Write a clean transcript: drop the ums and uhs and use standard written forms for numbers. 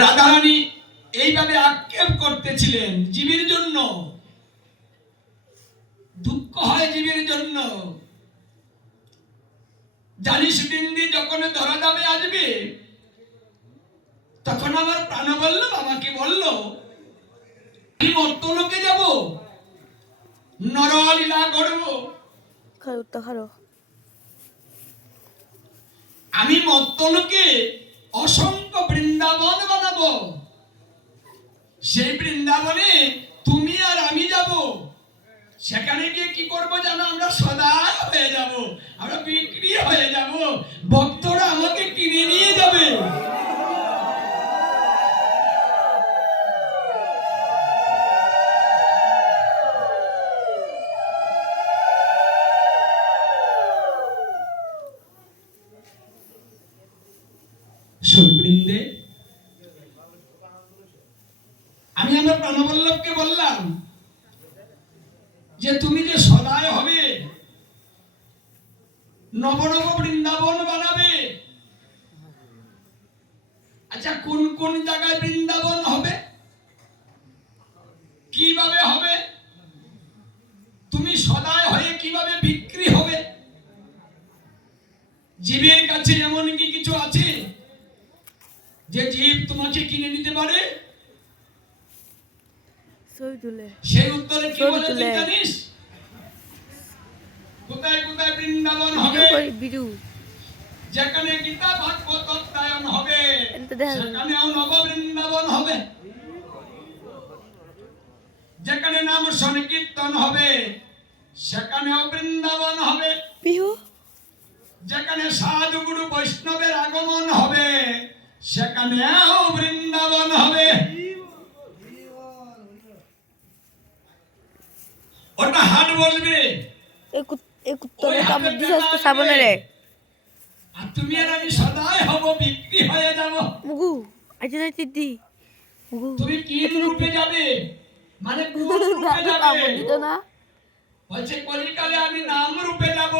রাধারানী এইভাবে আক্ষেপ করতেছিলেন জীবের জন্য, দুঃখ হয় জীবের জন্য। জানিস বিন্দি যখন ধরা দামে আসবে, তখন আমার প্রাণবল্লভ আমাকে বলল, আমি মর্তলোকে যাব, নরলীলা করব, আমি মর্তলোকে অসংখ্য বৃন্দাবন বানাবো, সেই বৃন্দাবনে তুমি আর আমি যাব। সেখানে গিয়ে কি করবো জানো? আমরা সদাই হয়ে যাব, আমরা বিক্রি হয়ে যাব, ভক্তরা আমাকে কিনে নিয়ে যাবে। সুরবৃন্দে আমি আমার প্রাণবল্লভকে বললাম যে তুমি যে সদায় হবে, নব নব বৃন্দাবন বানাবে, আচ্ছা কোন কোন জায়গায় বৃন্দাবন হবে, কিভাবে হবে, তুমি সদায় হয়ে কিভাবে বিক্রি হবে? জীবের কাছে এমন কি কিছু আছে যে জীব তোমাকে কিনে নিতে পারে? সেই উত্তরে কি বলে তুই জানিস? কোথায় কোথায় বৃন্দাবন হবে? যেখানে গীতা ভাগবত অধ্যয়ন হবে সেখানেও নব বৃন্দাবন হবে, যেখানে নাম সংকীর্তন হবে সেখানেও বৃন্দাবন হবে, যেখানে সাধু গুরু বৈষ্ণবের আগমন হবে সেখানেও বৃন্দাবন হবে। ওটা হাট বলবে, আর তুমি আর আমি সদাই হব, বিক্রি হয়ে যাব। তুমি কি রূপে যাবে? মানে কোন রূপে যাবে? বলছে কলিকালে আমি নাম রূপে যাব।